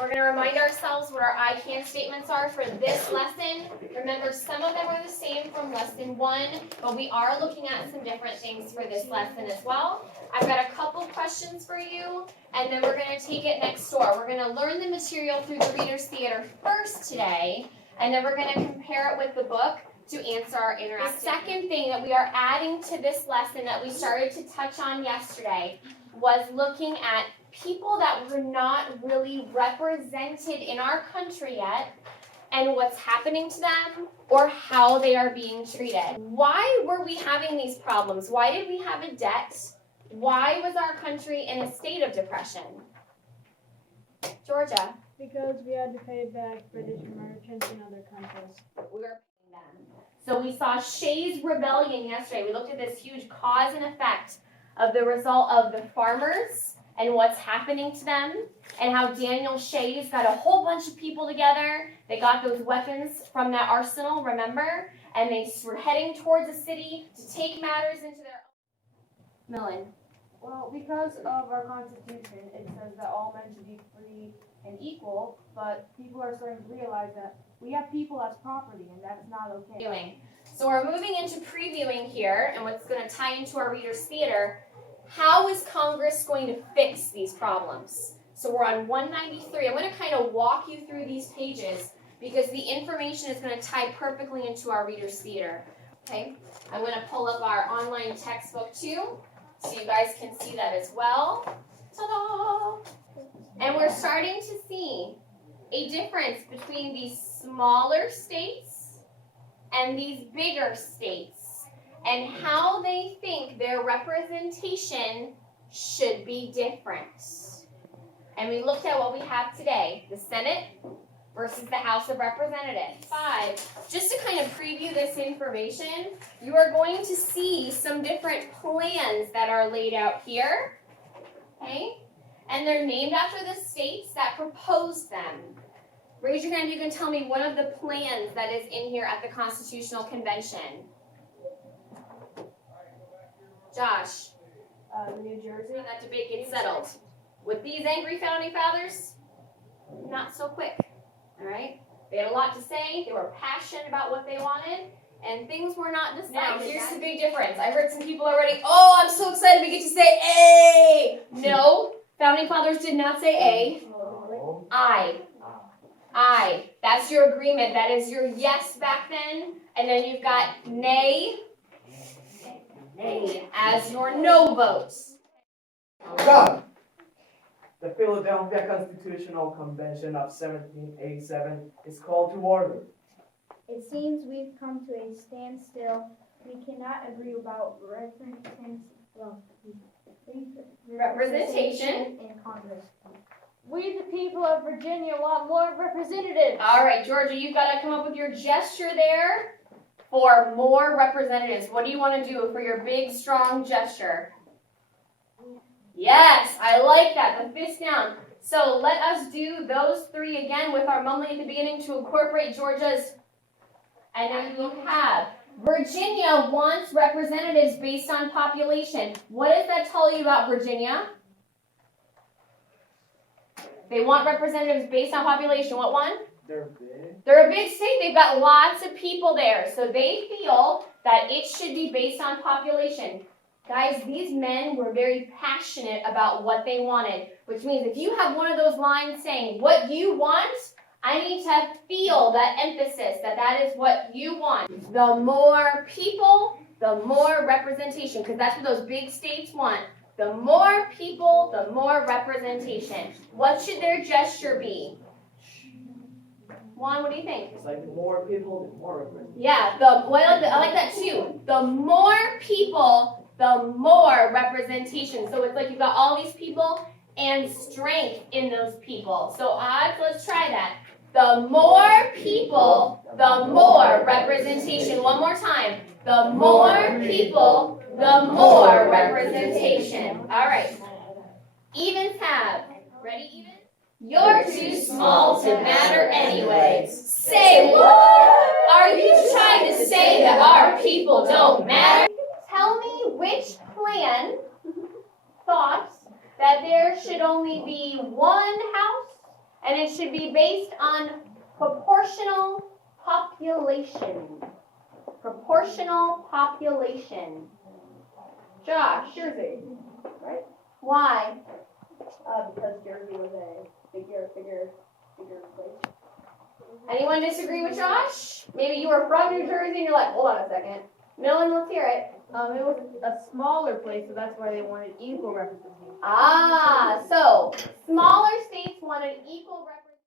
We're going to remind ourselves what our I can statements are for this lesson. Remember, some of them are the same from lesson 1, but we are looking at some different things for this lesson as well. I've got a couple questions for you, and then we're going to take it next door. We're going to learn the material through the Reader's Theater first today, and then we're going to compare it with the book to answer our interactive. The second thing that we are adding to this lesson that we started to touch on yesterday was looking at people that were not really represented in our country yet and what's happening to them or how they are being treated. Why were we having these problems? Why did we have a debt? Why was our country in a state of depression? Georgia? Because we had to pay back British merchants in other countries. We were paying them. So we saw Shays' rebellion yesterday. We looked at this huge cause and effect of the result of the farmers and what's happening to them, and how Daniel Shays got a whole bunch of people together. They got those weapons from that arsenal, remember? And they were heading towards the city to take matters into their own. Millen. Well, because of our Constitution, it says that all men should be free and equal, but people are starting to realize that we have people as property, and that's not okay. So we're moving into previewing here, and what's going to tie into our Reader's Theater. How is Congress going to fix these problems? So we're on 193. I'm going to kind of walk you through these pages because the information is going to tie perfectly into our Reader's Theater. Okay, I'm going to pull up our online textbook too, so you guys can see that as well. Ta-da! And we're starting to see a difference between these smaller states and these bigger states, and how they think their representation should be different. And we looked at what we have today, the Senate versus the House of Representatives. 5, just to kind of preview this information, you are going to see some different plans that are laid out here, okay? And they're named after the states that proposed them. Raise your hand if you can tell me one of the plans that is in here at the Constitutional Convention. Josh. New Jersey. That debate gets settled. With these angry founding fathers, not so quick. All right? They had a lot to say. They were passionate about what they wanted, and things were not decided. Now, here's the big difference. I heard some people already, oh, I'm so excited we get to say A. No, founding fathers did not say A. I. That's your agreement. That is your yes back then. And then you've got nay as your no vote. God. The Philadelphia Constitutional Convention of 1787 is called to order. It seems we've come to a standstill. We cannot agree about Representation in Congress. We, the people of Virginia, want more representatives. All right, Georgia, you've got to come up with your gesture there for more representatives. What do you want to do for your big, strong gesture? Yes, I like that. The fist down. So let us do those 3 again with our mumbling at the beginning to incorporate Georgia's. And then we have Virginia wants representatives based on population. What does that tell you about Virginia? They want representatives based on population. What one? They're big. They're a big state. They've got lots of people there. So they feel that it should be based on population. Guys, these men were very passionate about what they wanted, which means if you have one of those lines saying what you want, I need to feel that emphasis that that is what you want. The more people, the more representation, because that's what those big states want. The more people, the more representation. What should their gesture be? Juan, what do you think? It's like more people, more representation. Yeah, I like that too. The more people, the more representation. So it's like you've got all these people and strength in those people. So odds, let's try that. The more people, the more representation. One more time. The more people, the more representation. All right. Evens have. Ready, Evens? You're too small to matter anyway. Say what? Are you trying to say that our people don't matter? Tell me which plan thought that there should only be one house And it should be based on proportional population. Proportional population. Josh. Jersey. Why? Because Jersey was a bigger place. Anyone disagree with Josh? Maybe you were from New Jersey and you're like, hold on a second. Millen, let's hear it. It was a smaller place, so that's why they wanted equal representation. So smaller states wanted equal representation.